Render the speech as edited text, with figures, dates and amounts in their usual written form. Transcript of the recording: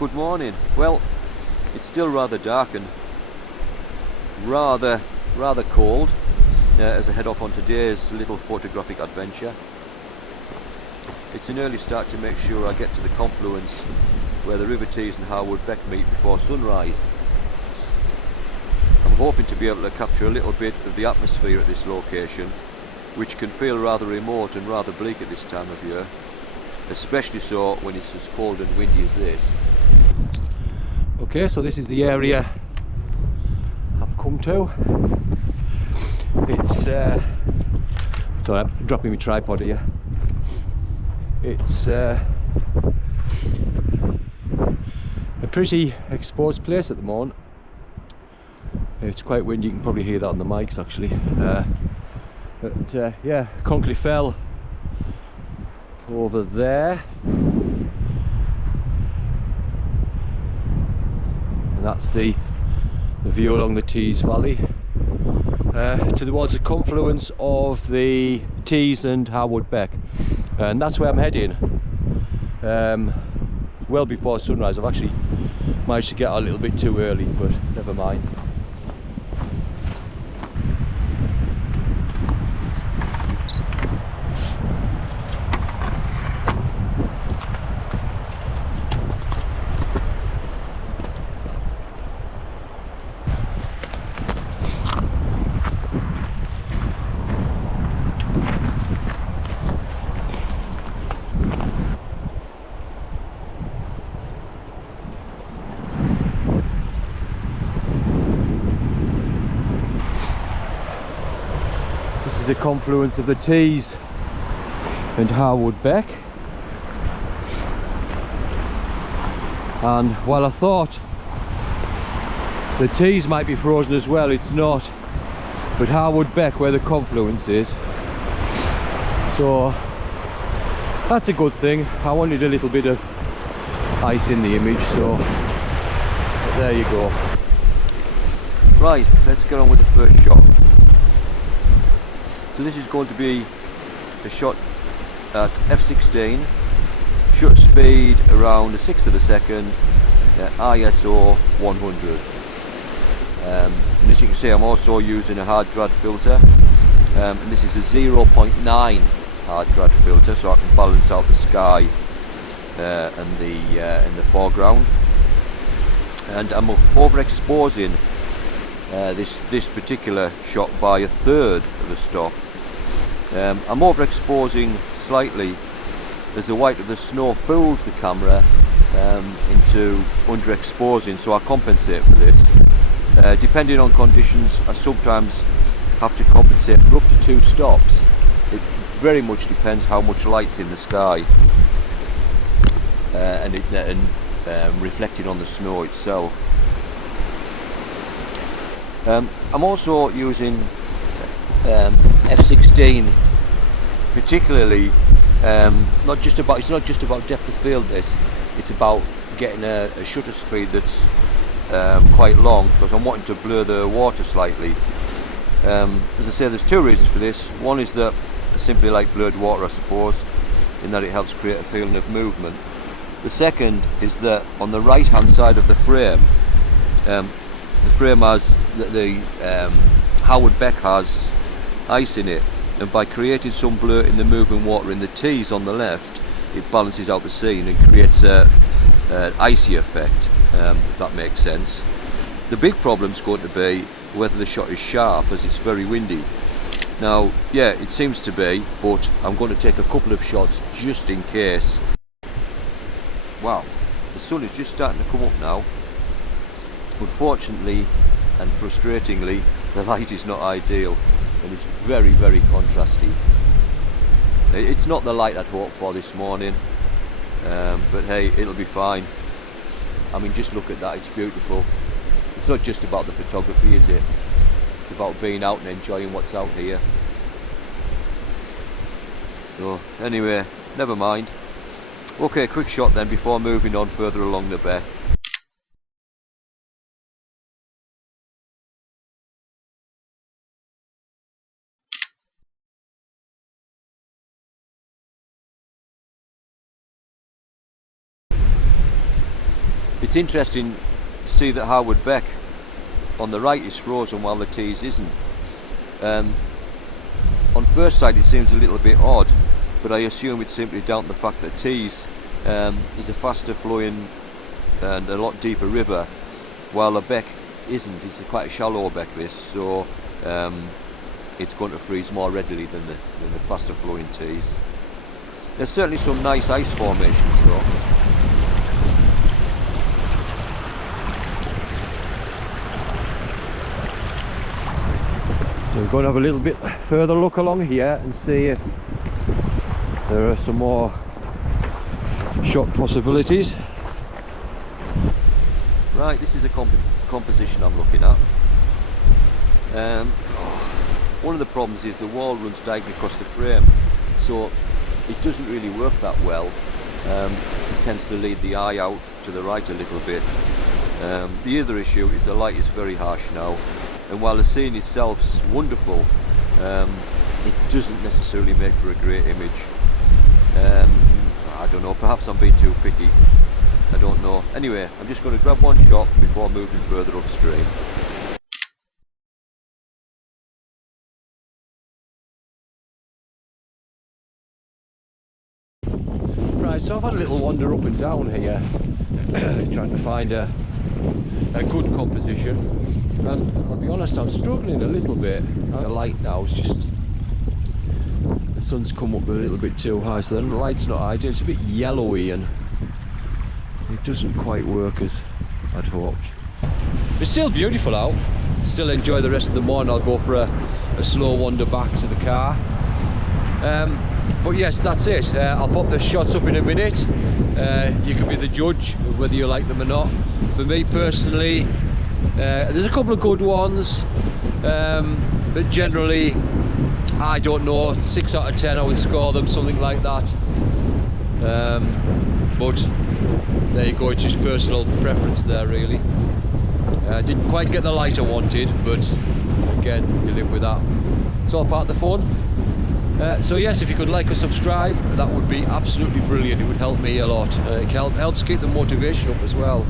Good morning. Well, it's still rather dark and rather cold as I head off on today's little photographic adventure. It's an early start to make sure I get to the confluence where the River Tees and Harwood Beck meet before sunrise. I'm hoping to be able to capture a little bit of the atmosphere at this location, which can feel rather remote and rather bleak at this time of year, especially so when it's as cold and windy as this. Okay, so this is the area I've come to. It's sorry, I'm dropping my tripod here. It's a pretty exposed place at the moment. It's quite windy, you can probably hear that on the mics actually. But yeah, Conkley Fell over there. And that's the view along the Tees Valley towards the confluence of the Tees and Harwood Beck, and that's where I'm heading well before sunrise. I've actually managed to get out a little bit too early, but never mind. The confluence of the Tees and Harwood Beck, and while I thought the Tees might be frozen as well, it's not, but Harwood Beck where the confluence is, so that's a good thing. I wanted a little bit of ice in the image, so there you go. Right, let's get on with the first shot. So this is going to be a shot at f/16, shutter speed around a sixth of a second, ISO 100. And as you can see, I'm also using a hard grad filter, and this is a 0.9 hard grad filter, so I can balance out the sky and in the foreground. And I'm overexposing this particular shot by a third of a stop. I'm overexposing slightly as the white of the snow fools the camera into underexposing, so I compensate for this. Depending on conditions, I sometimes have to compensate for up to 2 stops. It very much depends how much light's in the sky and reflecting on the snow itself. I'm also using f/16, particularly it's not just about depth of field. It's about getting a shutter speed that's quite long, because I'm wanting to blur the water slightly. As I say, there's 2 reasons for this. One is that I simply like blurred water, I suppose, in that it helps create a feeling of movement. The second is that on the right hand side of the frame has the Harwood Beck has ice in it, and by creating some blur in the moving water in the Tees on the left, it balances out the scene and creates an icy effect, if that makes sense. The big problem is going to be whether the shot is sharp, as it's very windy. Now, yeah, it seems to be, but I'm going to take a couple of shots just in case. Wow, the sun is just starting to come up now. Unfortunately and frustratingly, the light is not ideal, and it's very contrasty. It's not the light I'd hoped for this morning, but hey, it'll be fine. I mean, just look at that, it's beautiful. It's not just about the photography, is it? It's about being out and enjoying what's out here. So anyway, never mind. Okay, quick shot then before moving on further along the beck. It's interesting to see that Harwood Beck on the right is frozen while the Tees isn't. On first sight it seems a little bit odd, but I assume it's simply down to the fact that Tees is a faster flowing and a lot deeper river, while the Beck isn't. It's quite a shallow beck this, so it's going to freeze more readily than the faster flowing Tees. There's certainly some nice ice formations though. So we're going to have a little bit further look along here and see if there are some more shot possibilities. Right, this is the composition I'm looking at. One of the problems is the wall runs diagonally across the frame, so it doesn't really work that well. It tends to lead the eye out to the right a little bit. The other issue is the light is very harsh now, and while the scene itself is wonderful, it doesn't necessarily make for a great image. I don't know, perhaps I'm being too picky, I don't know. Anyway, I'm just going to grab one shot before moving further upstream. Right, so I've had a little wander up and down here trying to find a good composition, and I'll be honest, I'm struggling a little bit. The light now is just, the sun's come up a little bit too high, so the light's not ideal. It's a bit yellowy and it doesn't quite work as I'd hoped. It's still beautiful out. Still enjoy the rest of the morning. I'll go for a slow wander back to the car. But yes, that's it. I'll pop the shots up in a minute. You can be the judge of whether you like them or not. For me personally, there's a couple of good ones, but generally I don't know, 6 out of 10 I would score them, something like that. But there you go, it's just personal preference there really. Didn't quite get the light I wanted, but again, you live with that. It's all part of the fun. So yes, if you could like or subscribe, that would be absolutely brilliant. It would help me a lot. It helps keep the motivation up as well.